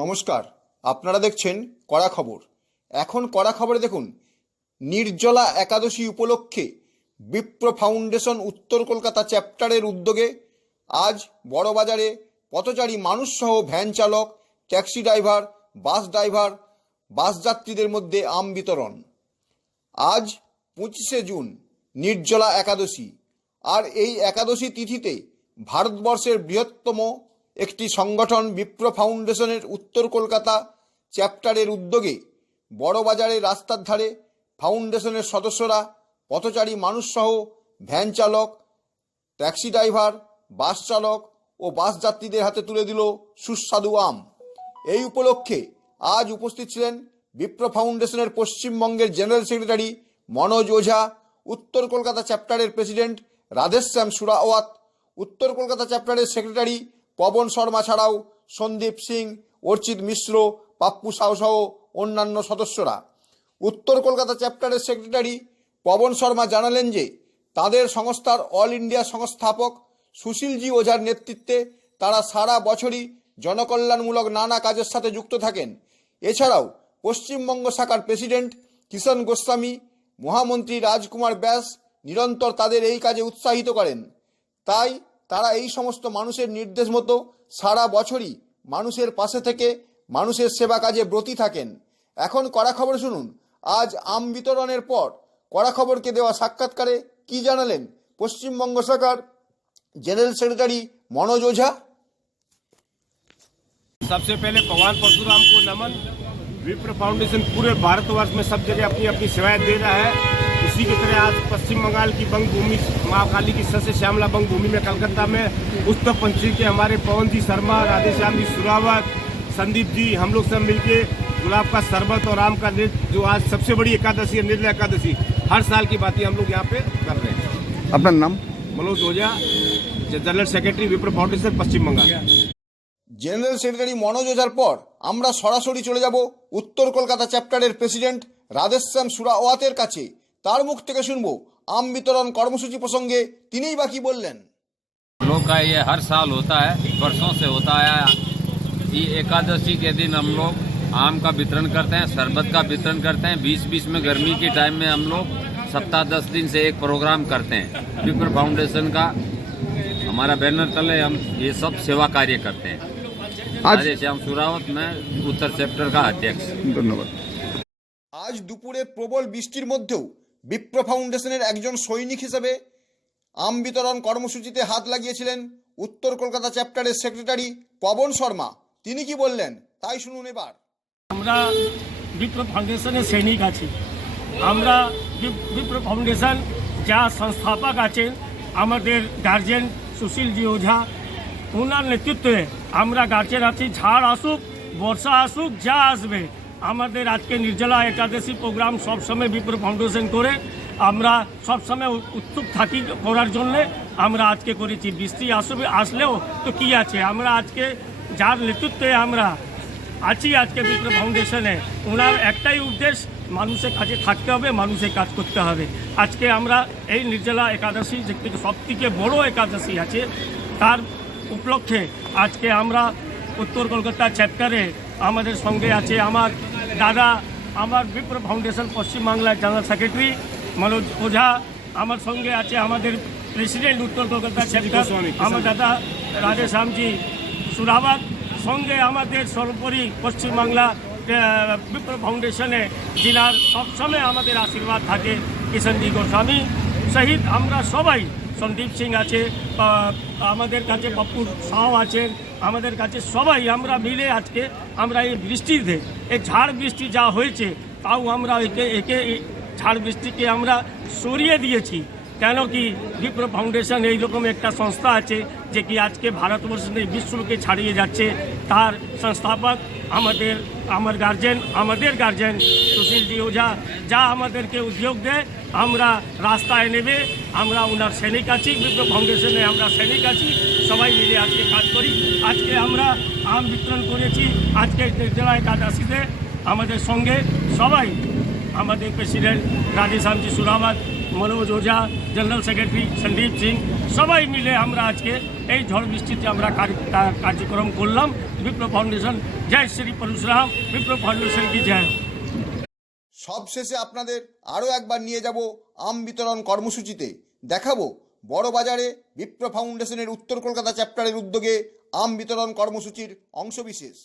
নমস্কার, আপনারা দেখছেন কড়া খবর। এখন কড়া খবরে দেখুন, নির্জলা একাদশী উপলক্ষে বিপ্র ফাউন্ডেশন উত্তর কলকাতা চ্যাপ্টারের উদ্যোগে আজ বড়বাজারে পথচারী মানুষসহ ভ্যান চালক, ট্যাক্সি ড্রাইভার, বাস যাত্রীদের মধ্যে আম বিতরণ। আজ 25শে জুন নির্জলা একাদশী, আর এই একাদশী তিথিতে ভারতবর্ষের বৃহত্তম একটি সংগঠন বিপ্র ফাউন্ডেশনের উত্তর কলকাতা চ্যাপ্টারের উদ্যোগে বড়বাজারে রাস্তার ধারে ফাউন্ডেশনের সদস্যরা পথচারী মানুষসহ ভ্যান চালক, ট্যাক্সি ড্রাইভার, বাস চালক ও বাস যাত্রীদের হাতে তুলে দিল সুস্বাদু আম। এই উপলক্ষে আজ উপস্থিত ছিলেন বিপ্র ফাউন্ডেশনের পশ্চিমবঙ্গের জেনারেল সেক্রেটারি মনোজ ওঝা, উত্তর কলকাতা চ্যাপ্টারের প্রেসিডেন্ট রাধেশ্যাম সুরাওয়াত, উত্তর কলকাতা চ্যাপ্টারের সেক্রেটারি পবন শর্মা ছাড়াও সন্দীপ সিং, অর্চিত মিশ্র, পাপ্পু সাউ সহ অন্যান্য সদস্যরা। উত্তর কলকাতা চ্যাপ্টারের সেক্রেটারি পবন শর্মা জানালেন যে তাদের সংস্থার অল ইন্ডিয়া সংস্থাপক সুশীলজি ওঝার নেতৃত্বে তারা সারা বছরই জনকল্যাণমূলক নানা কাজের সাথে যুক্ত থাকেন। এছাড়াও পশ্চিমবঙ্গ শাখার প্রেসিডেন্ট কিষণ গোস্বামী, মহামন্ত্রী রাজকুমার ব্যাস নিরন্তর তাদের এই কাজে উৎসাহিত করেন। তাই তারা এই সমস্ত মানুষের নির্দেশ মতো সারা বছরই মানুষের পাশে থেকে মানুষের সেবা কাজে ব্রতী থাকেন। এখন কড়া খবর শুনুন, আজ আম বিতরণের পর কড়া খবরকে দেওয়া সাক্ষাৎকারে কি জানালেন পশ্চিমবঙ্গ শাখার জেনারেল सेक्रेटरी मनोज ओझा। सबसे पहले भगवान परशुराम को नमन। विप्र फाउंडेशन पूरे भारतवर्ष में सब जगह अपनी अपनी सेवाएं दे रहा है। इसी की तरह आज पश्चिम बंगाल की बंग भूमि, माँ काली की सस्य श्यामला बंग भूमि में कलकत्ता में उत्तर पंचमी के हमारे पवन जी शर्मा, राधेश्याम जी सुरावत, संदीप जी, हम लोग सब मिलके गुलाब का शरबत और आम का नृत्य, जो आज सबसे बड़ी एकादशी है, निर्जला एकादशी, हर साल की बात हम लोग यहाँ पे कर रहे हैं। আপনার নাম? मनोज ओझा, जनरल सेक्रेटरी विप्र फाउंडेशन पश्चिम बंगाल। জেনারেল সেক্রেটারি মনোজ ওঝার পর আমরা সরাসরি চলে যাব উত্তর কলকাতা চ্যাপ্টারের প্রেসিডেন্ট রাধেশ্যাম সুরাওয়াতের কাছে। তার মুখ থেকে শুনবো আম বিতরণ কর্মসূচি প্রসঙ্গে তিনিই বা কি বললেন। लोग का ये हर साल होता है, वर्षों से होता है। ये एकादशी के दिन हम लोग आम का वितरण करते हैं, शरबत का वितरण करते हैं। 20-20 में गर्मी के टाइम में हम लोग सप्ताह 10 दिन से एक प्रोग्राम करते हैं। विप्र फाउंडेशन का हमारा बैनर तले हम ये सब सेवा कार्य करते हैं। राधेश्याम सुरावत, मैं उत्तर चैप्टर का अध्यक्ष। ধন্যবাদ। আজ দুপুরে প্রবল বৃষ্টির মধ্যেও বিপ্র ফাউন্ডেশনের একজন সৈনিক হিসেবে আম বিতরণ কর্মসূচিতে হাত লাগিয়েছিলেন উত্তর কলকাতা চ্যাপ্টারের সেক্রেটারি পবন শর্মা। তিনি কি বললেন তাই শুনুন এবার। আমরা বিপ্র ফাউন্ডেশনের সৈনিক আছি। আমরা বিপ্র ফাউন্ডেশন যা সংস্থাপক আছেন আমাদের গার্জেন সুশীলজি ওঝা, ওনার নেতৃত্বে আমরা গার্জেন আছি। ঝড় আসুক, বর্ষা আসুক, যা আসবে, আমাদের আজকে নির্জলা একাদশী প্রোগ্রাম সবসময় বিপ্র ফাউন্ডেশন করে আমরা সবসময় উৎসুক থাকি করার জন্যে। আমরা আজকে করেছি। বৃষ্টি আসলেও তো কী আছে, আমরা আজকে যার নেতৃত্বে আমরা আছি আজকে বিপ্র ফাউন্ডেশনে, ওনার একটাই উদ্দেশ্য, মানুষের কাছে থাকতে হবে, মানুষের কাজ করতে হবে। আজকে আমরা এই নির্জলা একাদশী, যে থেকে সবথেকে বড় একাদশী আছে, তার উপলক্ষে আজকে আমরা উত্তর কলকাতা চ্যাপ্টারে আমাদের সঙ্গে আছে আমার দাদা, আমার বিপ্র ফাউন্ডেশন পশ্চিমবাংলার জেনারেল সেক্রেটারি মনোজ ওঝা, আমার সঙ্গে আছে আমাদের প্রেসিডেন্ট উত্তর কলকাতা চ্যাপ্টার আমার দাদা রাধেশ্যামজি সুরাওয়াত, সঙ্গে আমাদের সর্বোপরি পশ্চিমবাংলা বিপ্র ফাউন্ডেশনে জেলার সবসময় আমাদের আশীর্বাদ থাকে কিষণজি গোস্বামী সহিত আমরা সবাই, সন্দীপ সিং আছে, আমাদের কাছে পাপ্পু সাউ আছেন, আমাদের কাছে সবাই আমরা মিলে আজকে আমরা এই বৃষ্টিতে, এই ঝড় বৃষ্টি যা হয়েছে, তাও আমরা একে ঝড় বৃষ্টিকে আমরা সরিয়ে দিয়েছি। কেন কি বিপ্র ফাউন্ডেশন এইরকম একটা সংস্থা আছে যে কি আজকে ভারতবর্ষ বিশ্বকে ছাড়িয়ে যাচ্ছে। তার সংস্থাপক আমার গার্জেন সুশীলজি ওঝা, যা আমাদেরকে উদ্যোগ দেয়, আমরা রাস্তায় নেবে, আমরা ওনার সৈনিক আছি। বিপ্র ফাউন্ডেশনে আমরা সৈনিক আছি, সবাই মিলে আজকে কাজ করি। আজকে আমরা আম বিতরণ করেছি। আজকে নির্জলা একাদশীতে আমাদের সঙ্গে সবাই, আমাদের প্রেসিডেন্ট রাধেশ্যামজি সুরাওয়াত, मनोज ओझा, জেনারেল সেক্রেটারি সন্দীপ সিং সবাই মিলে আমরা আজকে এই ঝড় বৃষ্টিতে আমরা কার্যক্রম করলাম। বিপ্লব ফাউন্ডেশন জয় শ্রী পরশুরাম, বিপ্লব ফাউন্ডেশন কি জয়। সবশেষে আপনাদের আরও একবার নিয়ে যাব আম বিতরণ কর্মসূচিতে। দেখাবো বড় বাজারে বিপ্র ফাউন্ডেশনের উত্তর কলকাতা চ্যাপ্টারের উদ্যোগে আম বিতরণ কর্মসূচির অংশবিশেষ।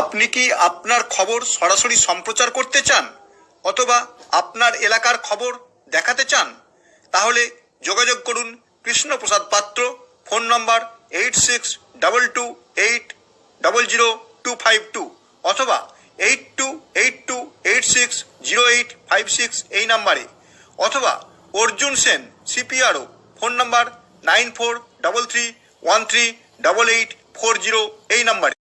আপনি কি আপনার খবর সরাসরি সম্প্রচার করতে চান অথবা আপনার এলাকার খবর দেখাতে চান? তাহলে যোগাযোগ করুন কৃষ্ণপ্রসাদ পাত্র, ফোন নম্বর 8622800252 অথবা 8282860856 এই নাম্বারে, অথবা অর্জুন সেন সিপিআরও, ফোন নম্বর 9433138840 এই নাম্বারে।